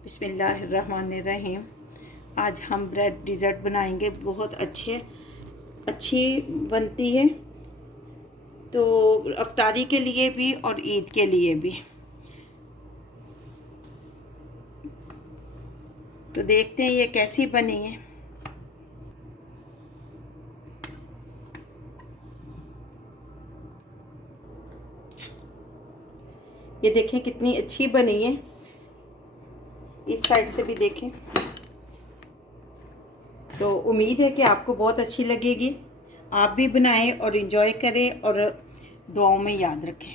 बिस्मिल्लाहिर्रहमानिर्रहीम। आज हम ब्रेड डिज़र्ट बनाएंगे। बहुत अच्छी बनती है, तो अफ्तारी के लिए भी और ईद के लिए भी। तो देखते हैं ये कैसी बनी है। ये देखें कितनी अच्छी बनी है। इस साइड से भी देखें। तो उम्मीद है कि आपको बहुत अच्छी लगेगी। आप भी बनाएं और इंजॉय करें और दुआओं में याद रखें।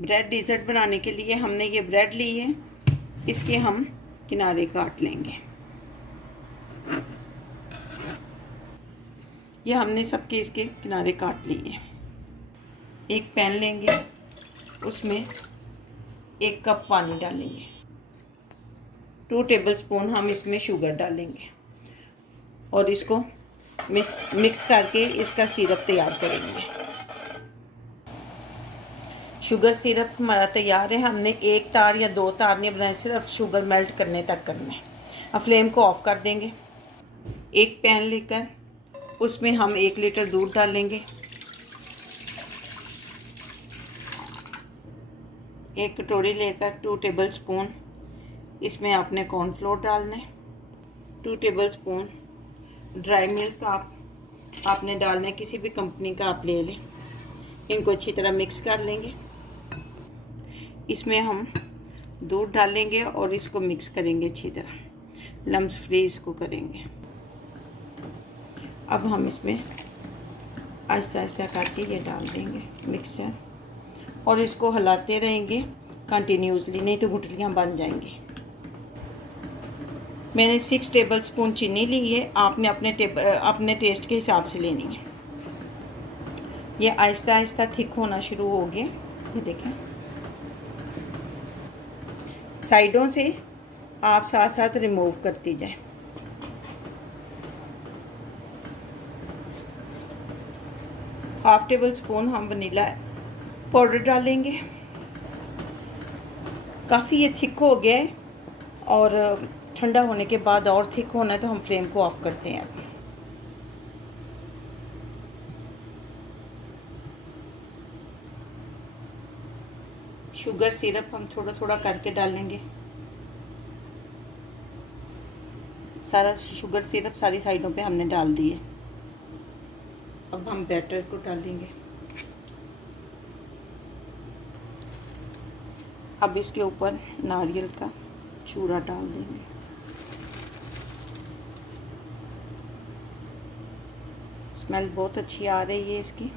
ब्रेड डिज़र्ट बनाने के लिए हमने ये ब्रेड ली है, इसके हम किनारे काट लेंगे। ये हमने सबके इसके किनारे काट लिए। एक पैन लेंगे, उसमें 1 कप पानी डालेंगे। 2 टेबलस्पून हम इसमें शुगर डालेंगे और इसको मिक्स करके इसका सिरप तैयार करेंगे। शुगर सिरप हमारा तैयार है। हमने 1 तार या 2 तार नहीं बनाए, सिर्फ शुगर मेल्ट करने तक करना है। अब फ्लेम को ऑफ कर देंगे। एक पैन लेकर उसमें हम 1 लीटर दूध डालेंगे। 1 कटोरी लेकर 2 टेबलस्पून इसमें आपने कॉर्नफ्लोर डालना है। 2 टेबलस्पून ड्राई मिल्क आपने डालना है, किसी भी कंपनी का आप ले लें। इनको अच्छी तरह मिक्स कर लेंगे। इसमें हम दूध डालेंगे और इसको मिक्स करेंगे अच्छी तरह, लम्स फ्री इसको करेंगे। अब हम इसमें आहिस्ता आहिस्ता करके ये डाल देंगे मिक्सचर और इसको हिलाते रहेंगे कंटिन्यूसली, नहीं तो गुठलियाँ बन जाएंगी। मैंने 6 टेबलस्पून चीनी ली है, आपने अपने टेस्ट के हिसाब से लेनी है। ये आहिस्ता आहिस्ता थिक होना शुरू हो गया। ये देखें, साइडों से आप साथ साथ रिमूव करती जाएं। हाफ टेबल स्पून हम वनीला पाउडर डालेंगे। काफ़ी ये थिक हो गया है और ठंडा होने के बाद और थिक होना है, तो हम फ्लेम को ऑफ करते हैं। अभी शुगर सिरप हम थोड़ा थोड़ा करके डालेंगे। सारा शुगर सिरप सारी साइडों पे हमने डाल दिए। अब हम बैटर को डालेंगे। अब इसके ऊपर नारियल का चूरा डाल देंगे। स्मेल बहुत अच्छी आ रही है इसकी।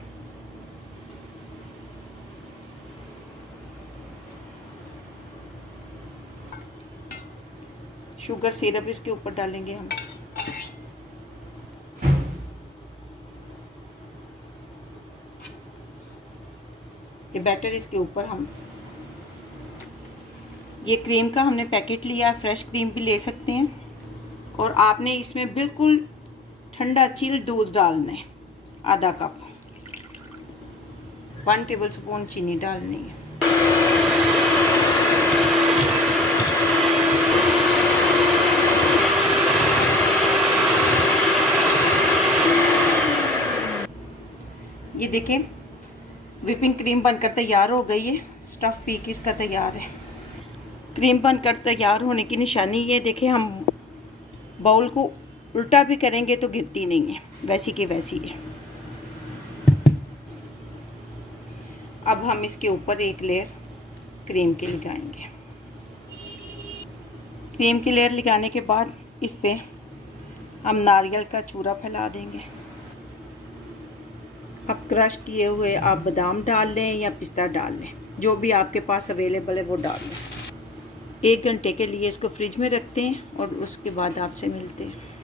शुगर सिरप इसके ऊपर डालेंगे हम। ये बैटर इसके ऊपर हम, ये क्रीम का हमने पैकेट लिया, फ्रेश क्रीम भी ले सकते हैं। और आपने इसमें बिल्कुल ठंडा चिल दूध डालना है, आधा कप। 1 टेबलस्पून चीनी डालनी है। ये देखें, व्हिपिंग क्रीम बनकर तैयार हो गई है। स्टफ़ पीक इसका तैयार है। क्रीम बनकर तैयार होने की निशानी ये देखें, हम बाउल को उल्टा भी करेंगे तो गिरती नहीं है, वैसी की वैसी है। अब हम इसके ऊपर 1 लेयर क्रीम की लगाएंगे। क्रीम की लेयर लगाने के बाद इस पे हम नारियल का चूरा फैला देंगे। अब क्रश किए हुए आप बादाम डाल लें या पिस्ता डाल लें, जो भी आपके पास अवेलेबल है वो डाल लें। 1 घंटे के लिए इसको फ्रिज में रखते हैं और उसके बाद आपसे मिलते हैं।